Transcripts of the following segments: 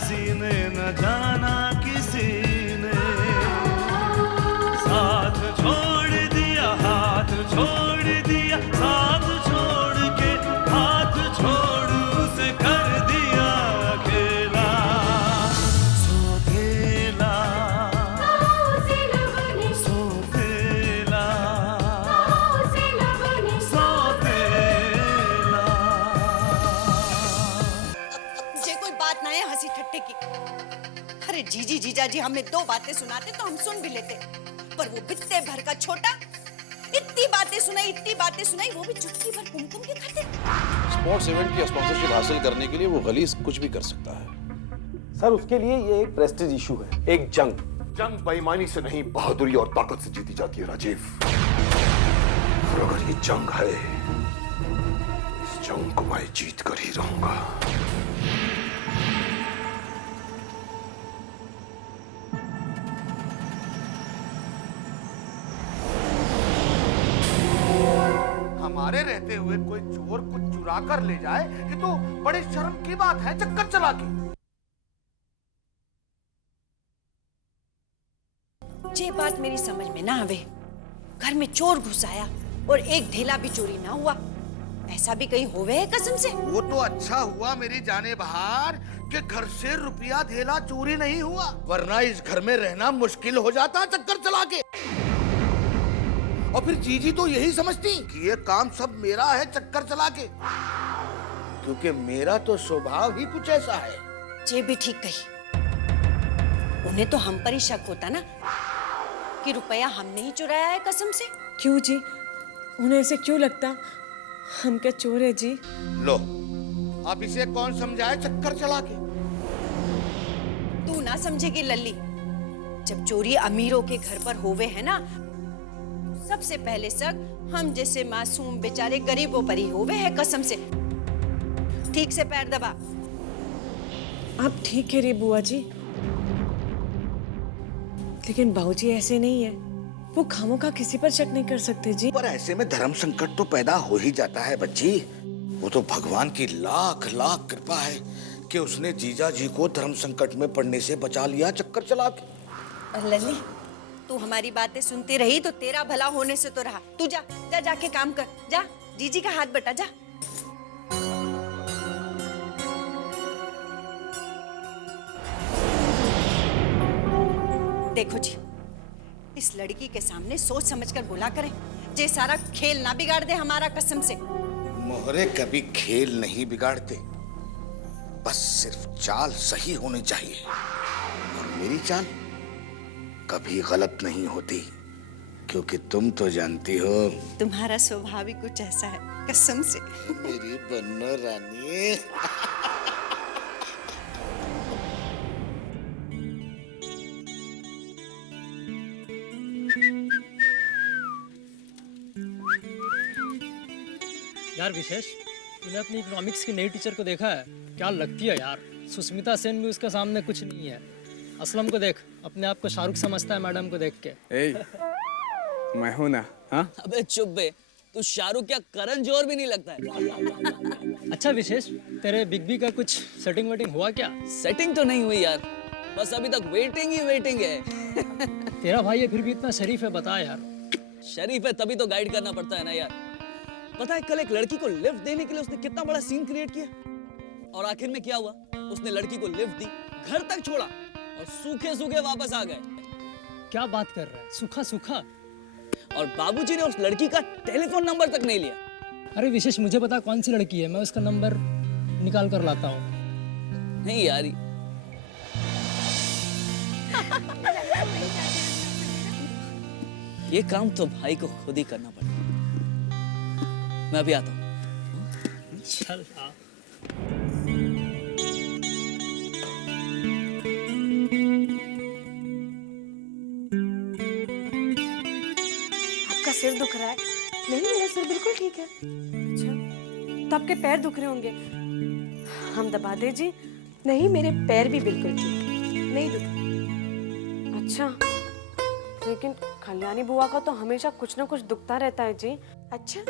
किसी ने न जाना किसी ने, साथ छोड़ दिया हाथ छोड़ दिया, साथ छोड़ के हाथ छोड़ उसे कर दिया अकेला सोतेला सोतेला सोतेला। ये कोई बात ना है हंसी ठट्टे की। अरे जीजी जीजा जी हमें दो बातें सुनाते तो हम सुन भी लेते, पर वो बित्ते भर का छोटा इतनी बातें सुनाई वो भी चुटकी भर कुमकुम के खाते। स्पोर्ट्स इवेंट की स्पॉन्सरशिप हासिल करने के लिए वो गलीज कुछ भी कर सकता है। सर उसके लिए ये एक प्रेस्टीज इशू है, एक जंग। जंग बेईमानी से नहीं बहादुरी और ताकत से जीती जाती है राजीव। और अगर ये जंग है, इस जंग को मैं जीत कर ही रहूंगा। हमारे रहते हुए कोई चोर कुछ चुरा कर ले जाए ये तो बड़ी शर्म की बात है। चक्कर चला के ये बात मेरी समझ में ना आवे। घर में चोर घुस आया और एक ढेला भी चोरी ना हुआ, ऐसा भी कहीं होवे है कसम से? वो तो अच्छा हुआ मेरी जाने बहार कि घर से रुपया धेला चोरी नहीं हुआ, वरना इस घर में रहना मुश्किल हो जाता चक्कर चला के। और फिर जीजी तो यही समझती कि ये काम सब मेरा है चक्कर चला के, क्योंकि मेरा तो स्वभाव ही कुछ ऐसा है। ये भी ठीक कही। उन्हें तो हम पर ही शक होता ना कि रुपया हमने ही चुराया है कसम से। क्यों जी, उन्हें ऐसे क्यों लगता? हम क्या चोर है जी? लो अब इसे कौन समझाए चक्कर चला के। तू ना समझेगी लल्ली, जब चोरी अमीरों के घर पर होवे है ना, सबसे पहले शक हम जैसे मासूम बेचारे गरीबों पर ही होवे है कसम से। ठीक से पैर दबा। आप ठीक कह रही बुआ जी, लेकिन बाबूजी ऐसे नहीं है। वो खामोखा किसी पर शक नहीं कर सकते जी। पर ऐसे में धर्म संकट तो पैदा हो ही जाता है बच्ची। वो तो भगवान की लाख लाख कृपा है कि उसने जीजा जी को धर्म संकट में पड़ने से बचा लिया चक्कर चला के। लल्ली तू हमारी बातें सुनती रही तो तेरा भला होने से तो रहा। तू जा जा जाके काम कर, जा जीजी का हाथ बटा जा। देखो जी, इस लड़की के सामने सोच समझकर बोला करें, जे सारा खेल ना बिगाड़ दे हमारा कसम से। मोहरे कभी खेल नहीं बिगाड़ते, बस सिर्फ चाल सही होनी चाहिए। और मेरी चाल कभी गलत नहीं होती, क्योंकि तुम तो जानती हो तुम्हारा स्वभाव ही कुछ ऐसा है कसम से। मेरी बन्नो रानी। यार विशेष, तूने अपनी इकोनॉमिक्स की नई टीचर को देखा है? क्या लगती है यार। सुष्मिता सेन भी उसके सामने कुछ नहीं है। असलम को देख, अपने आप को शाहरुख समझता है मैडम को देख के। मैं हूं ना। हाँ अबे चुप बे, तू शाहरुख क्या करण जौहर भी नहीं लगता है। अच्छा विशेष, तेरे बिग बी का कुछ सेटिंग वेटिंग हुआ क्या? सेटिंग तो नहीं हुई यार, बस अभी तक वेटिंग ही वेटिंग है। तेरा भाई है फिर भी इतना शरीफ है, बता यार। शरीफ है तभी तो गाइड करना पड़ता है ना यार। पता है कल एक लड़की को लिफ्ट देने के लिए उसने कितना बड़ा सीन क्रिएट किया, और आखिर में क्या हुआ? उसने लड़की को लिफ्ट दी, घर तक छोड़ा और सूखे सूखे वापस आ गए। क्या बात कर रहा है, सूखा सूखा? और बाबूजी ने उस लड़की का टेलीफोन नंबर तक नहीं लिया। अरे विशेष, मुझे पता कौन सी लड़की है, मैं उसका नंबर निकाल कर लाता हूँ। नहीं यार, ये काम तो भाई को खुद ही करना पड़ेगा। मैं अभी आता हूँ। चल आ। आपका सिर दुख रहा है? नहीं, मेरा सिर बिल्कुल ठीक है। अच्छा, तो आपके पैर दुख रहे होंगे, हम दबा दे जी। नहीं, मेरे पैर भी बिल्कुल ठीक है, नहीं दुख। अच्छा, लेकिन कल्याणी बुआ का तो हमेशा कुछ ना कुछ दुखता रहता है जी। अच्छा,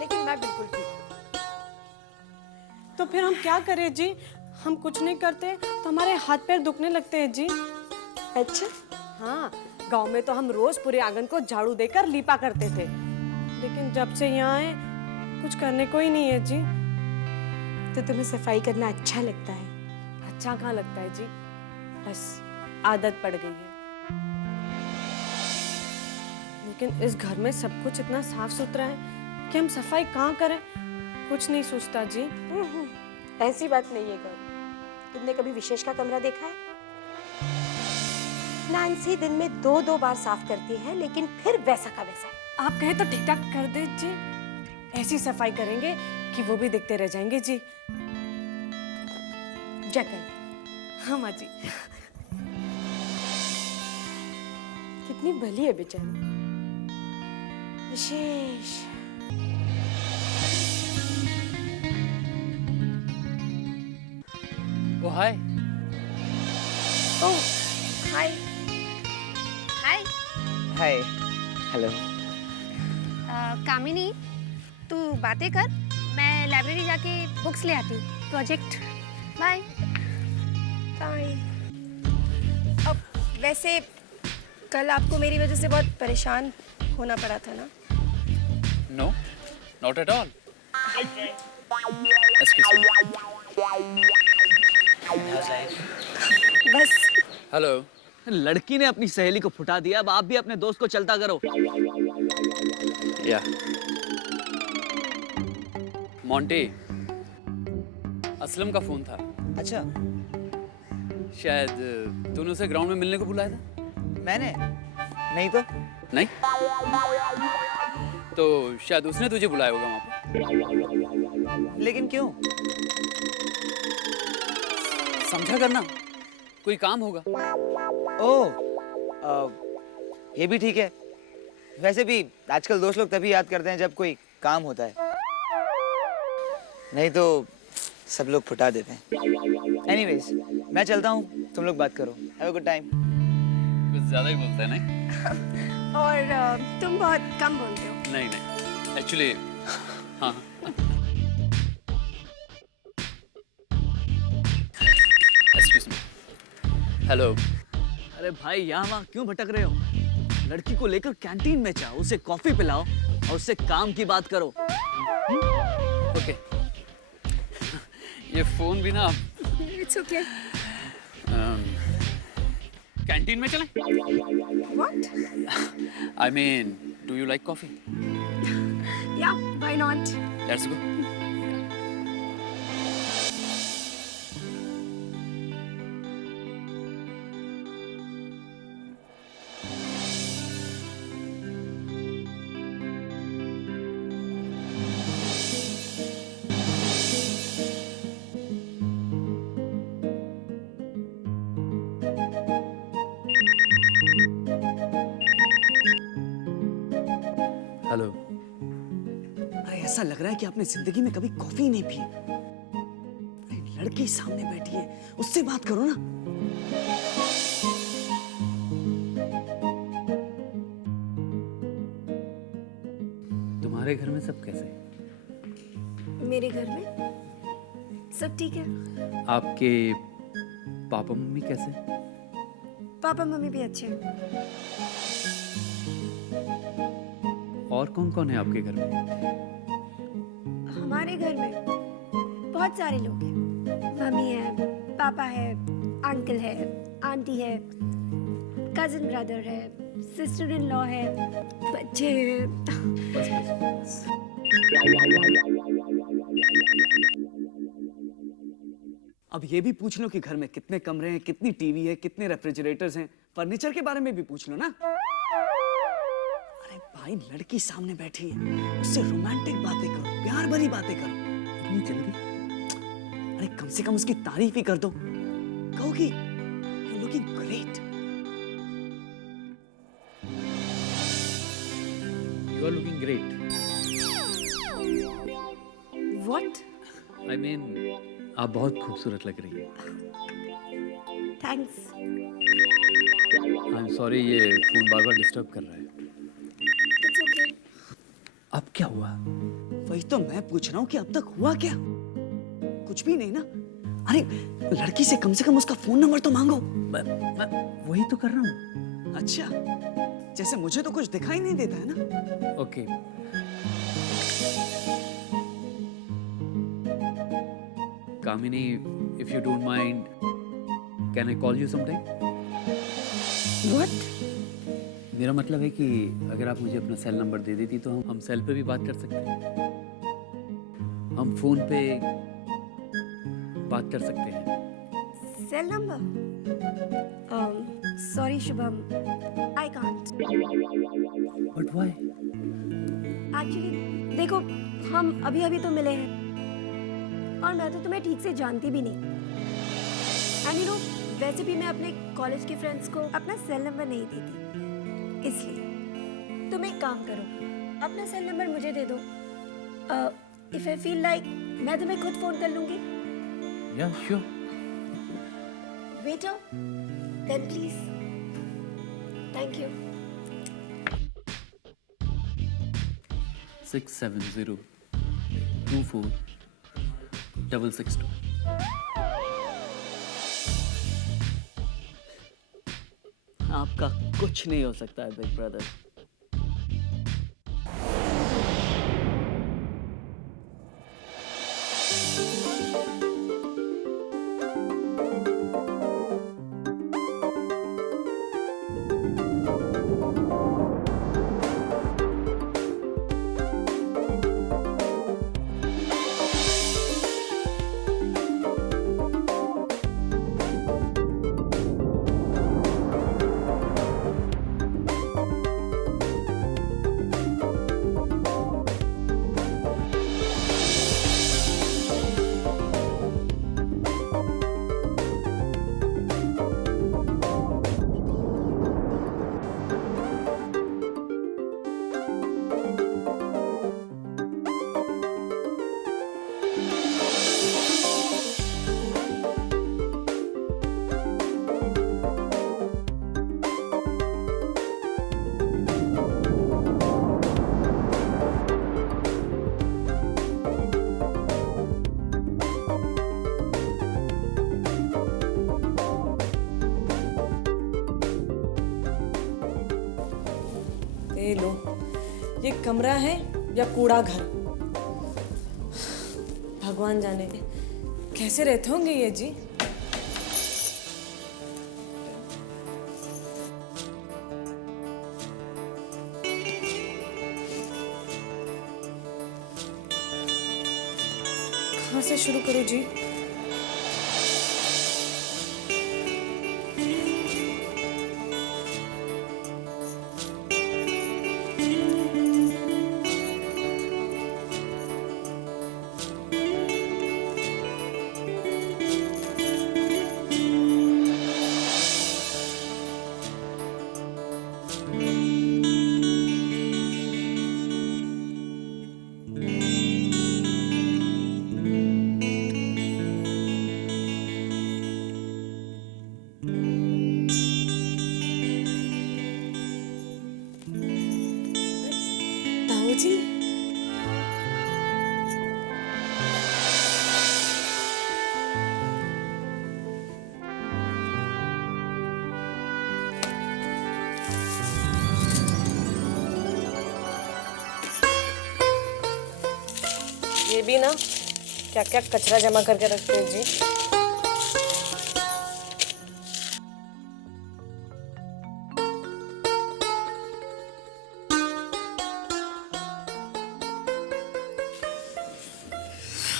लेकिन मैं बिल्कुल ठीक हूँ। तो फिर हम क्या करें जी? हम कुछ नहीं करते तो हमारे हाथ पैर दुखने लगते हैं जी। अच्छा, हाँ, गांव में तो हम रोज पूरे आंगन को झाड़ू देकर लीपा करते थे, लेकिन जब से यहाँ आए कुछ करने को ही नहीं है जी। तो तुम्हें सफाई करना अच्छा लगता है? अच्छा कहाँ लगता है जी, बस आदत पड़ गई है। लेकिन इस घर में सब कुछ इतना साफ सुथरा है कि हम सफाई कहाँ करें, कुछ नहीं सोचता जी। ऐसी बात नहीं है गौरी। तुमने कभी विशेष का कमरा देखा है? नैन्सी दिन में 2-2 बार साफ करती है, लेकिन फिर वैसा का वैसा। आप कहे तो ठीक ठाक कर दे जी, ऐसी सफाई करेंगे कि वो भी देखते रह जाएंगे जी। जगह हाँ माँ जी। कितनी भली है बेचारी। विशेष ओ हाय। ओह हाय। हाय हाय हेलो। कामिनी, तू बातें कर, मैं लाइब्रेरी जाके बुक्स ले आती हूँ। प्रोजेक्ट। Bye bye. अब वैसे कल आपको मेरी वजह से बहुत परेशान होना पड़ा था ना? No, not at all. Excuse me. बस। हेलो। लड़की ने अपनी सहेली को फुटा दिया, अब आप भी अपने दोस्त को चलता करो। या मोंटी, असलम का फोन था। अच्छा, शायद तूने उसे ग्राउंड में मिलने को बुलाया था। मैंने नहीं तो। नहीं तो शायद उसने तुझे बुलाया होगा वहां पे। लेकिन क्यों? समझा करना, कोई काम होगा। ओह, ये भी ठीक है। वैसे भी आजकल दोस्त लोग तभी याद करते हैं जब कोई काम होता है, नहीं तो सब लोग फुटा देते हैं। एनीवेज, मैं चलता हूँ, तुम लोग बात करो। Have a good time. कुछ ज्यादा ही बोलते हैं नहीं? और तुम बहुत कम बोलते हो। नहीं नहीं, एक्चुअली हाँ। Excuse me. हेलो। अरे भाई, यहाँ वहाँ क्यों भटक रहे हो? लड़की को लेकर कैंटीन में जाओ, उसे कॉफी पिलाओ और उससे काम की बात करो। ओके। ये फोन भी ना। It's okay. कैंटीन में चलें? What? I mean, do you like coffee? Yeah, why not? Let's go. Hello. अरे ऐसा लग रहा है कि आपने जिंदगी में कभी कॉफी नहीं पी। अरे लड़की सामने बैठी है, उससे बात करो ना। तुम्हारे घर में सब कैसे हैं? मेरे घर में सब ठीक है। आपके पापा मम्मी कैसे? पापा मम्मी भी अच्छे हैं। और कौन कौन है आपके घर में? हमारे घर में बहुत सारे लोग हैं। मम्मी है, पापा है, अंकल है, आंटी है, कजिन ब्रदर है, सिस्टर इन लॉ है, बच्चे हैं। बस। अब ये भी पूछ लो कि घर में कितने कमरे हैं, कितनी टीवी है, कितने रेफ्रिजरेटर्स हैं, फर्नीचर के बारे में भी पूछ लो ना। अरे भाई, लड़की सामने बैठी है, उससे रोमांटिक बातें करो, प्यार भरी बातें करो। इतनी जल्दी? अरे कम से कम उसकी तारीफ ही कर दो। कहो कि you looking great, you are looking great. What? I mean, आप बहुत खूबसूरत लग रही है। थैंक्स। आई एम सॉरी, ये फोन बार बार डिस्टर्ब कर रहा है। It's okay. अब क्या हुआ? वही तो मैं पूछ रहा हूँ कि अब तक हुआ क्या? कुछ भी नहीं ना? अरे लड़की से कम उसका फोन नंबर तो मांगो। मैं वही तो कर रहा हूँ। अच्छा, जैसे मुझे तो कुछ दिखाई नहीं देता है ना। Okay. Kamini, if you don't mind, can I call you sometime? What? मेरा मतलब है कि अगर आप मुझे अपना सेल नंबर दे देती तो हम सेल पे भी बात कर सकते हैं, हम फोन पे बात कर सकते हैं। Cell number? Sorry, Shubham. I can't. But why? Actually, देखो, हम अभी तो मिले हैं और मैं तो तुम्हें ठीक से जानती भी नहीं। And you know, वैसे भी मैं अपने कॉलेज के फ्रेंड्स को अपना सेल नंबर नहीं देती, इसलिए तुम एक काम करो, अपना सेल नंबर मुझे दे दो। If I feel like, मैं तुम्हें खुद फोन कर लूंगी। Yeah, sure. Waiter, then please. Thank you. 670-24-662. आपका कुछ नहीं हो सकता है बिग ब्रदर। ये लो, ये कमरा है या कूड़ा घर, भगवान जाने कैसे रहते होंगे ये जी। कहाँ से शुरू करूँ जी? ताऊ जी, ये भी ना क्या क्या कचरा जमा करके रखते हैं जी।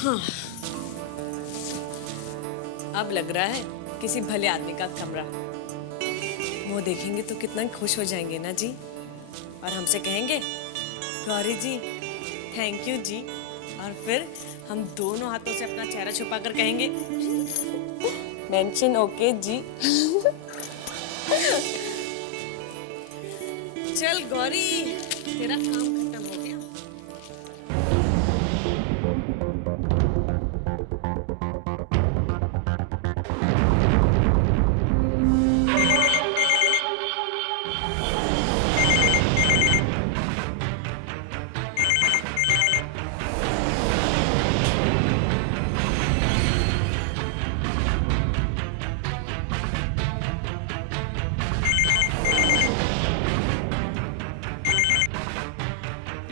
हाँ, अब लग रहा है किसी भले आदमी का कमरा। वो देखेंगे तो कितना खुश हो जाएंगे ना जी, और हमसे कहेंगे गौरी जी थैंक यू जी, और फिर हम दोनों हाथों से अपना चेहरा छुपा कर कहेंगे मेंशन ओके जी। चल गौरी, तेरा काम खत्म हो गया।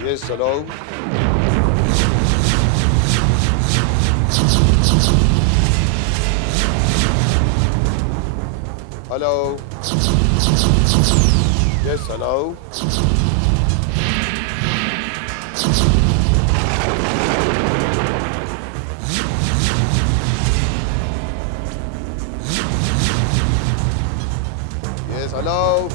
Yes, hello. Hello. Yes, hello. Yes, hello.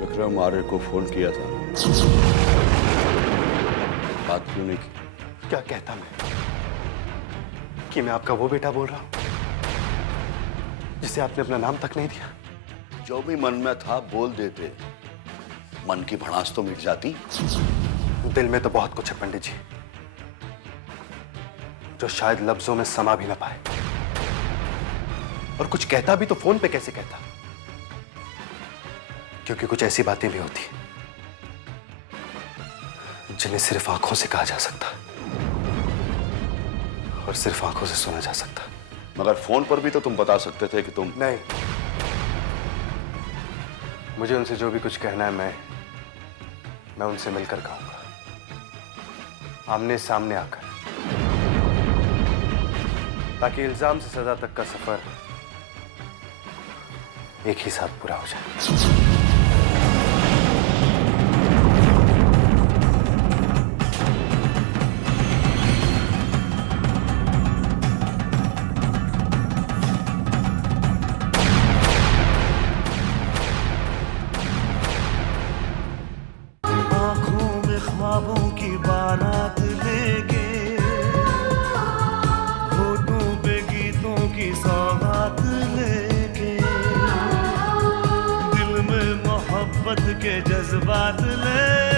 Vikram आर्य को फोन किया था, बात क्यों नहीं की? क्या कहता मैं कि मैं आपका वो बेटा बोल रहा हूं जिसे आपने अपना नाम तक नहीं दिया? जो भी मन में था बोल देते, मन की भड़ास तो मिट जाती। दिल में तो बहुत कुछ है पंडित जी, जो शायद लफ्जों में समा भी ना पाए। और कुछ कहता भी तो फोन पे कैसे कहता, क्योंकि कुछ ऐसी बातें भी होती जिन्हें सिर्फ आंखों से कहा जा सकता और सिर्फ आंखों से सुना जा सकता। मगर फोन पर भी तो तुम बता सकते थे कि तुम... नहीं, मुझे उनसे जो भी कुछ कहना है मैं उनसे मिलकर कहूंगा, आमने सामने आकर, ताकि इल्जाम से सजा तक का सफर एक ही साथ पूरा हो जाए। के जज्बात ले